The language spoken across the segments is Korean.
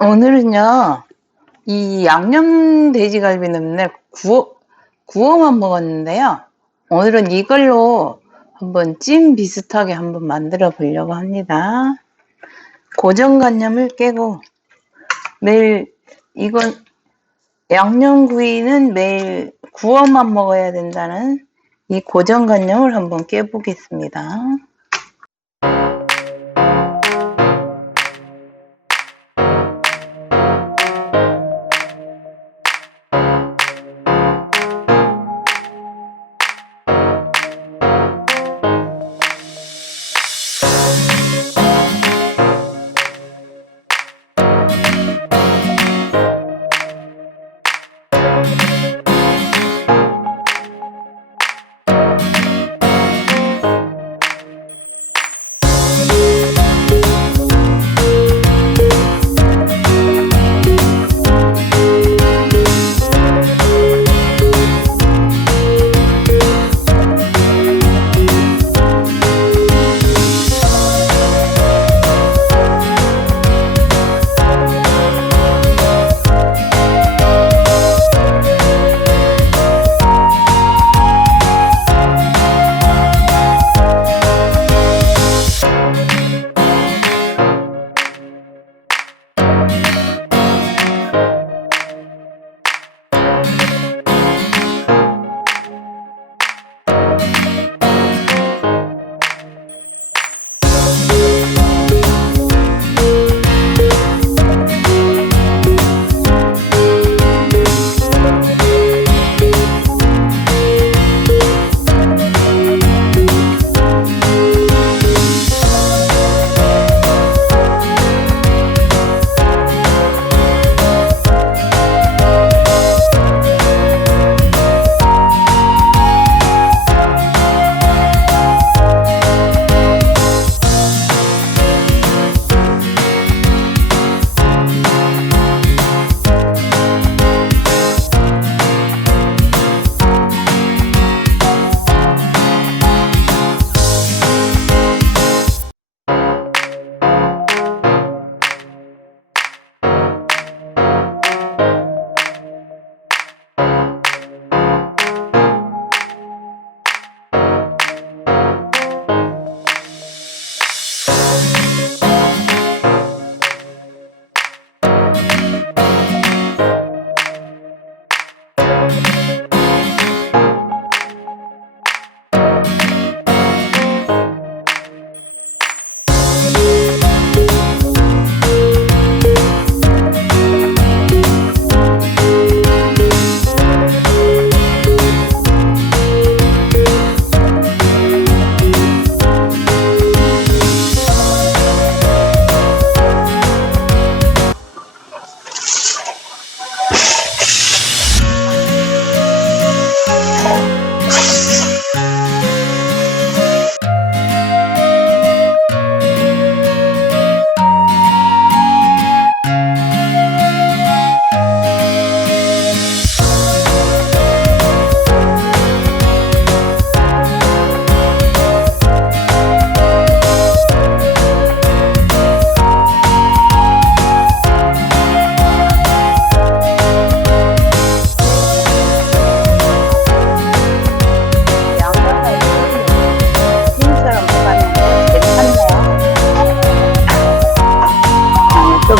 오늘은요, 이 양념 돼지갈비는 맨날 구워, 구워만 먹었는데요. 오늘은 이걸로 한번 찜 비슷하게 한번 만들어 보려고 합니다. 고정관념을 깨고 매일 이건 양념구이는 매일 구워만 먹어야 된다는 이 고정관념을 한번 깨보겠습니다.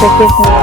呵呵。